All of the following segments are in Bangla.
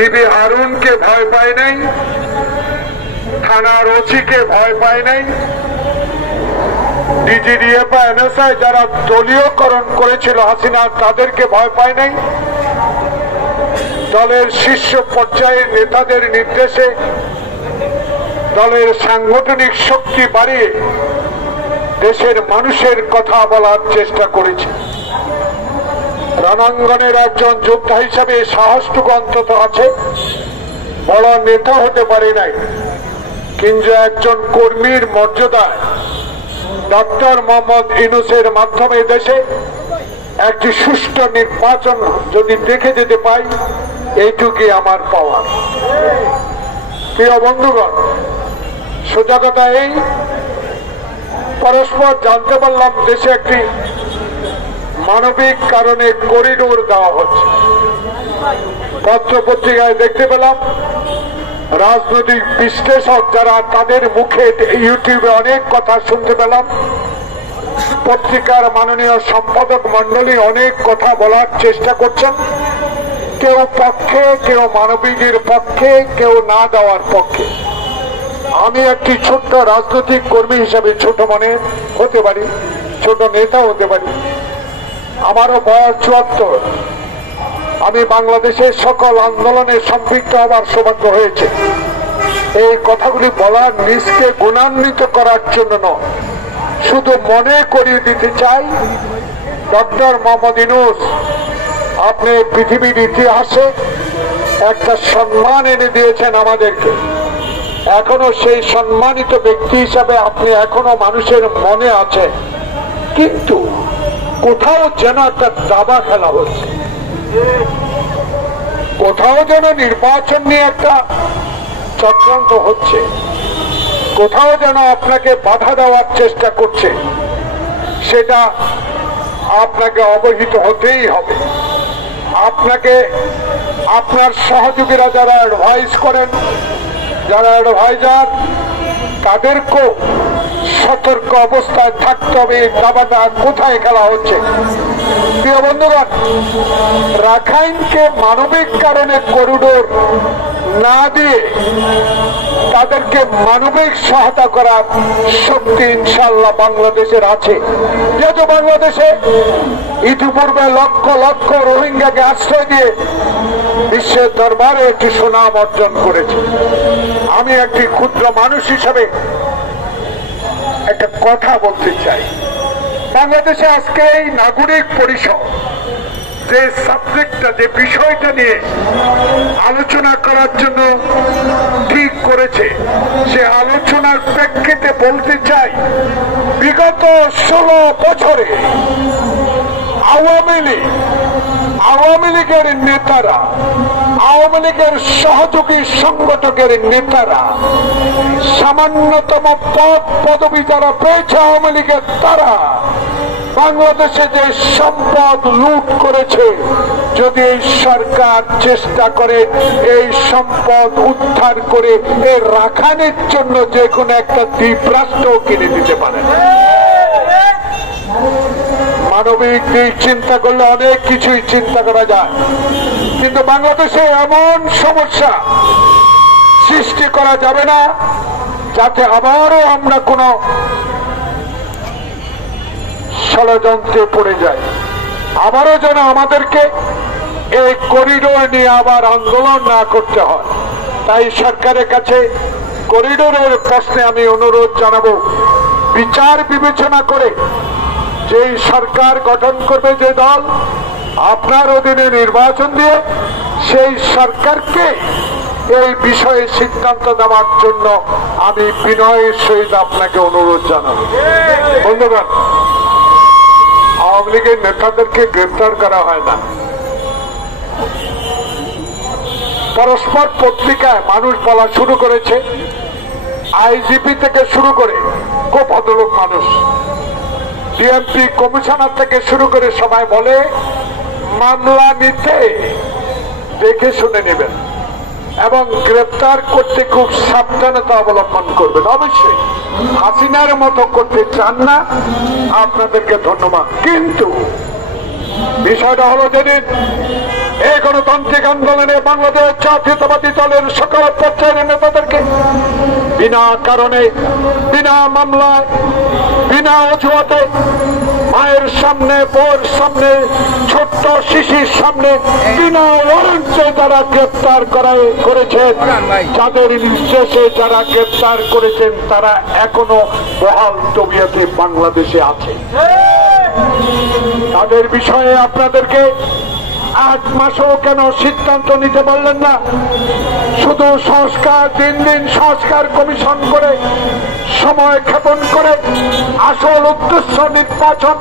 ডিবি হারুনকে ভয় পায় নাই, থানার ওসিকে ভয় পায় নাই, ডিজিডিএফ এনএসআই যারা দলীয়করণ করেছিল হাসিনা তাদেরকে ভয় পায় নাই। দলের শীর্ষ পর্যায়ের নেতাদের নির্দেশে দলের সাংগঠনিক শক্তি বাড়িয়ে দেশের মানুষের কথা বলার চেষ্টা করেছে। রণাঙ্গনের একজন যোদ্ধা হিসাবে সাহসটুকু অন্তত আছে। বড় নেতা হতে পারে নাই, কিন্তু একজন কর্মীর মর্যাদায় ডক্টর মোহাম্মদ ইউনূসের মাধ্যমে দেশে একটি সুষ্ঠু নির্বাচন যদি দেখে যেতে পাই, এইটুকুই আমার পাওয়ার। প্রিয় বন্ধুগণ, সোজা কথা এই, পরস্পর জানতে পারলাম দেশে একটি মানবিক কারণে করিডোর দেওয়া হচ্ছে। পত্র পত্রিকায় দেখতে পেলাম, রাজনৈতিক বিশ্লেষক যারা, তাদের মুখে ইউটিউবে অনেক কথা শুনতে পেলাম। পত্রিকার মাননীয় সম্পাদক মন্ডলী অনেক কথা বলার চেষ্টা করছেন, কেউ পক্ষে, কেউ মানবিকের পক্ষে, কেউ না দেওয়ার পক্ষে। আমি একটি ছোট্ট রাজনৈতিক কর্মী হিসাবে ছোট মনে হতে পারি, ছোট নেতা হতে পারি। আমারও বয়স ৭৪। আমি বাংলাদেশের সকল আন্দোলনে সম্পৃক্ত হবার সৌভাগ্য হয়েছে। এই কথাগুলি বলার নিজকে গুণান্বিত করার জন্য নয়, শুধু মনে করিয়ে দিতে চাই, ডক্টর মোহাম্মদ ইউনূস আপনি পৃথিবীর ইতিহাসে একটা সম্মান এনে দিয়েছেন আমাদেরকে। এখনো সেই সম্মানিত ব্যক্তি হিসাবে আপনি এখনো মানুষের মনে আছেন, কিন্তু কোথাও যেন একটা দাবা খেলা হচ্ছে, কোথাও যেন নির্বাচন নিয়ে একটা চক্রান্ত হচ্ছে, কোথাও যেন আপনাকে বাধা দেওয়ার চেষ্টা করছে। সেটা আপনাকে অবহিত হতেই হবে। আপনাকে আপনার সহযোগীরা যারা অ্যাডভাইস করেন, যারা অ্যাডভাইজার, তাদেরকেও সতর্ক অবস্থায় থাকতে হবে এই দাবাটা কোথায় খেলা হচ্ছে। প্রিয় বন্ধুগণ, রাখাইনকে মানবিক কারণে করিডোর না দিয়ে তাদেরকে মানবিক সহায়তা করার শক্তি ইনশাআল্লাহ বাংলাদেশের আছে। যেহেতু বাংলাদেশে ইতিপূর্বে লক্ষ লক্ষ রোহিঙ্গাকে আশ্রয় দিয়ে বিশ্বের দরবারে একটি সুনাম অর্জন করেছে। আমি একটি ক্ষুদ্র মানুষ হিসাবে একটা কথা বলতে চাই। বাংলাদেশে আজকে এই নাগরিক পরিষদ যে সাবজেক্টটা, যে বিষয়টা নিয়ে আলোচনা করার জন্য ঠিক করেছে, সে আলোচনার প্রেক্ষিতে বলতে চাই, বিগত 16 বছরে আওয়ামী লীগের নেতারা, আওয়ামী লীগের সহযোগী সংগঠকের নেতারা, সামান্যতম পদ পদবি যারা পেয়েছে আওয়ামী লীগের, তারা বাংলাদেশে যে সম্পদ লুট করেছে, যদি এই সরকার চেষ্টা করে এই সম্পদ উদ্ধার করে এর রাখানোর জন্য যে কোনো একটা দ্বীপ রাষ্ট্র কিনে দিতে পারে। মানবিক দিক চিন্তা করলে অনেক কিছুই চিন্তা করা যায়, কিন্তু বাংলাদেশে এমন সমস্যা সৃষ্টি করা যাবে না যাতে আবারও আমরা কোন ষড়যন্ত্রে পড়ে যাই, আবারও যেন আমাদেরকে এই করিডোর নিয়ে আবার আন্দোলন না করতে হয়। তাই সরকারের কাছে করিডোরের প্রশ্নে আমি অনুরোধ জানাবো, বিচার বিবেচনা করে যেই সরকার গঠন করবে যে দল, আপনার অধীনে নির্বাচন দিয়ে সেই সরকারকে এই বিষয়ে সিদ্ধান্ত দেওয়ার জন্য আমি বিনয়ের সহিত আপনাকে অনুরোধ জানাবো। বন্ধুগণ, আওয়ামী লীগের নেতাদেরকে গ্রেফতার করা হয় না। পরস্পর পত্রিকায় মানুষ বলা শুরু করেছে, আইজিপি থেকে শুরু করে খুব ভদ্রলোক মানুষ, ডিএমপি কমিশনার থেকে শুরু করে সবাই বলে মামলা নিতে দেখে শুনে নেবেন এবং গ্রেফতার করতে খুব সাবধানতা অবলম্বন করবেন। অবশ্যই হাসিনার মতো করতে চান না, আপনাদেরকে ধন্যবাদ। কিন্তু বিষয়টা হলো, যেদিন এই গণতান্ত্রিক আন্দোলনে বাংলাদেশ জাতীয়তাবাদী দলের সকল পর্যায়ের নেতাদেরকে বিনা কারণে, বিনা মামলায়, বিনা অজুহাতে মায়ের সামনে, বউর সামনে, ছোট্ট শিশুর সামনে বিনা ওয়ারেন্টে যারা গ্রেপ্তার করেছেন, যাদের নির্দেশে যারা গ্রেপ্তার করেছেন তারা এখনো বহাল তবিয়তে বাংলাদেশে আছে। তাদের বিষয়ে আপনাদেরকে 8 মাসও কেন সিদ্ধান্ত নিতে পারলেন না? শুধু সংস্কার, দিন দিন সংস্কার কমিশন করে সময় ক্ষেপণ করে আসল উদ্দেশ্য নির্বাচন,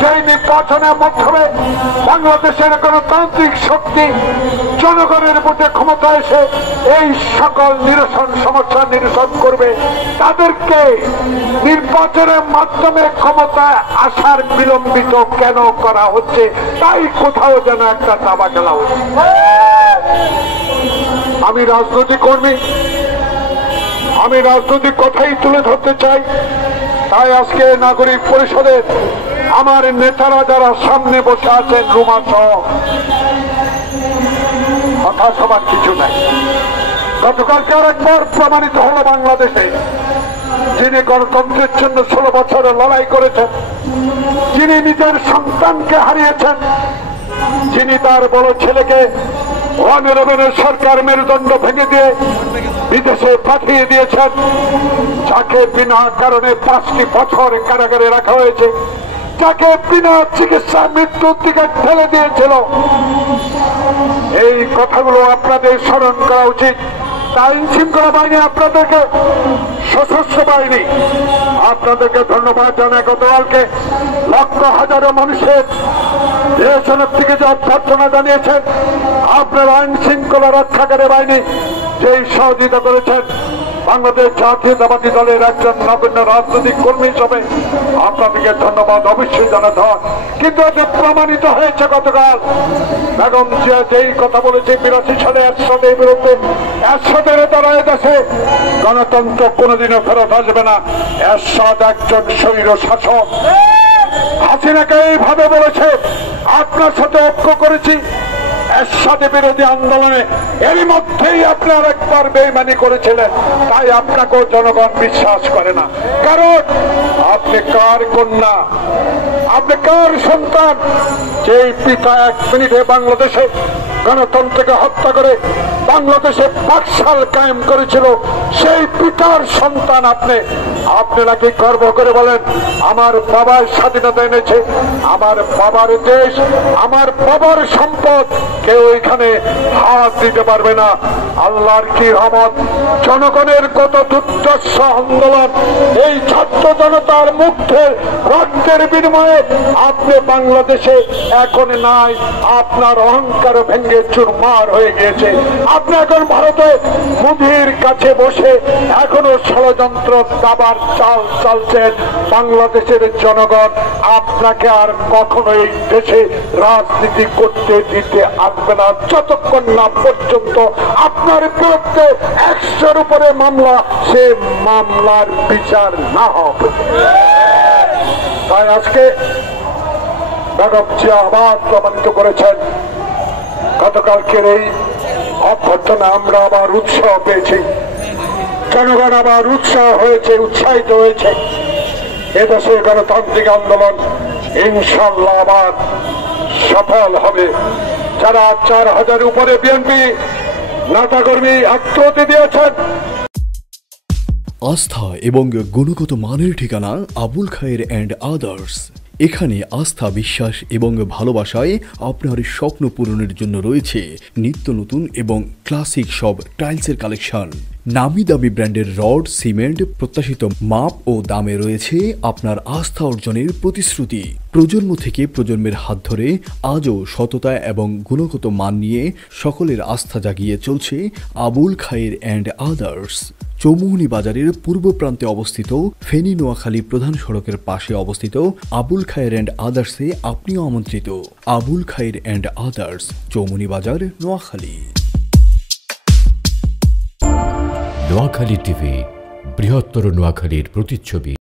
যেই নির্বাচনের মাধ্যমে বাংলাদেশের গণতান্ত্রিক শক্তি জনগণের মধ্যে ক্ষমতা এসে এই সকল সমস্যা নিরসন করবে, তাদেরকে নির্বাচনের মাধ্যমে ক্ষমতায় আসার বিলম্বিত কেন করা হচ্ছে? তাই কোথাও যেন একটা দাবা খেলা হচ্ছে। আমি রাজনৈতিক কর্মী, আমি রাজনৈতিক কথাই তুলে ধরতে চাই। তাই আজকে নাগরিক পরিষদের আমার নেতারা যারা সামনে বসে আছেন রুমা সহ, কথা সবার কিছু নাই। গতকালকে আরেকবার প্রমাণিত হলো বাংলাদেশে যিনি গণতন্ত্রের জন্য 16 বছরের লড়াই করেছেন, যিনি নিজের সন্তানকে হারিয়েছেন, যিনি তার বড় ছেলেকে ওয়ানের সরকার মেরুদণ্ড ভেঙে দিয়ে বিদেশে পাঠিয়ে দিয়েছেন, যাকে বিনা কারণে 5টি বছর কারাগারে রাখা হয়েছে, যাকে বিনা চিকিৎসা মৃত্যুর দিকে ঠেলে দিয়েছিল। এই কথাগুলো আপনাদের স্মরণ করা উচিত। আইন শৃঙ্খলা বাহিনী আপনাদেরকে, সশস্ত্র বাহিনী আপনাদেরকে ধন্যবাদ জানাই। গতকালকে লক্ষ হাজারো মানুষের দেশনের থেকে যে অভ্যর্থনা জানিয়েছেন, আপনার আইন শৃঙ্খলা রক্ষাকারী বাহিনী যেই সহযোগিতা করেছেন, বাংলাদেশ জাতীয়তাবাদী দলের একজন নগণ্য রাজনৈতিক কর্মী হিসেবে আপনাদেরকে ধন্যবাদ অবশ্যই জানাতে হয়। কিন্তু এতে প্রমাণিত হয়েছে গতকাল বেগম জিয়া যেই কথা বলেছে 82 সালে এরশাদের বিরুদ্ধে, এরশাদের দ্বারা এদেশে গণতন্ত্র কোনোদিনও ফেরত আসবে না। এরশাদ একজন স্বৈর শাসক। হাসিনাকে এইভাবে বলেছে, আপনার সাথে ঐক্য করেছি এরশাদের বিরোধী আন্দোলনে, এরই মধ্যেই আপনি আরেকবার বেইমানি করেছিলেন, তাই আপনাকেও জনগণ বিশ্বাস করে না। কারণ আপনি কার কন্যা, আপনি কার সন্তান? যেই পিতা 1 মিনিটে বাংলাদেশে গণতন্ত্রকে হত্যা করে বাংলাদেশে বাকশাল কায়েম করেছিল, সেই পিতার সন্তান আপনি। আপনি নাকি গর্ব করে বলেন আমার বাবার স্বাধীনতা এনেছে, আমার বাবার দেশ, আমার বাবার সম্পদ, কেউ এখানে হাত দিতে পারবে না। আল্লাহর কি রহমত, জনগণের কত দুর্দর্শ আন্দোলন, এই ছাত্র জনতার মুগ্ধের রক্তের বিনিময়ে আপনি বাংলাদেশে এখন নাই। আপনার অহংকার ভেঙে চুরমার হয়ে গিয়েছে। আপনি এখন ভারতে মোদির কাছে বসে এখনো ষড়যন্ত্র দাবার চাল চালছেন। বাংলাদেশের জনগণ আপনাকে আর কখনো এই দেশে রাজনীতি করতে দিতে আসবে না, যতক্ষণ না পর্যন্ত আপনার বিরুদ্ধে 100-র উপরে মামলা, সে মামলার বিচার না হবে। তাই আজকে বেগম জিয়া আবার প্রমাণিত করেছেন। গতকালকের এই অভ্যর্থনা আমরা আবার উৎসাহ পেয়েছি, জনগণ আবার উৎসাহিত হয়েছে। এদেশে গণতান্ত্রিক আন্দোলন ইনশাল্লাহ আবার সফল হবে। যারা 4000 উপরে বিএনপি নেতাকর্মী আত্মহত্যা দিয়েছেন। আস্থা এবং গুণগত মানের ঠিকানা আবুল খায়ের অ্যান্ড আদার্স। এখানে আস্থা, বিশ্বাস এবং ভালোবাসায় আপনার স্বপ্ন পূরণের জন্য রয়েছে নিত্য নতুন এবং ক্লাসিক সব টাইলসের কালেকশন। নামি দামি ব্র্যান্ডের রড, সিমেন্ট, প্রত্যাশিত মাপ ও দামে রয়েছে আপনার আস্থা অর্জনের প্রতিশ্রুতি। প্রজন্ম থেকে প্রজন্মের হাত ধরে আজও সততা এবং গুণগত মান নিয়ে সকলের আস্থা জাগিয়ে চলছে আবুল খায়ের অ্যান্ড আদার্স। চৌমুহনী বাজারের পূর্ব প্রান্তে অবস্থিত, ফেনী নোয়াখালী প্রধান সড়কের পাশে অবস্থিত আবুল খায়ের অ্যান্ড আদার্সে আপনিও আমন্ত্রিত। আবুল খায়ের অ্যান্ড আদার্স, চৌমুহনী বাজার, নোয়াখালী। নোয়াখালী টিভি, বৃহত্তর নোয়াখালীর প্রতিচ্ছবি।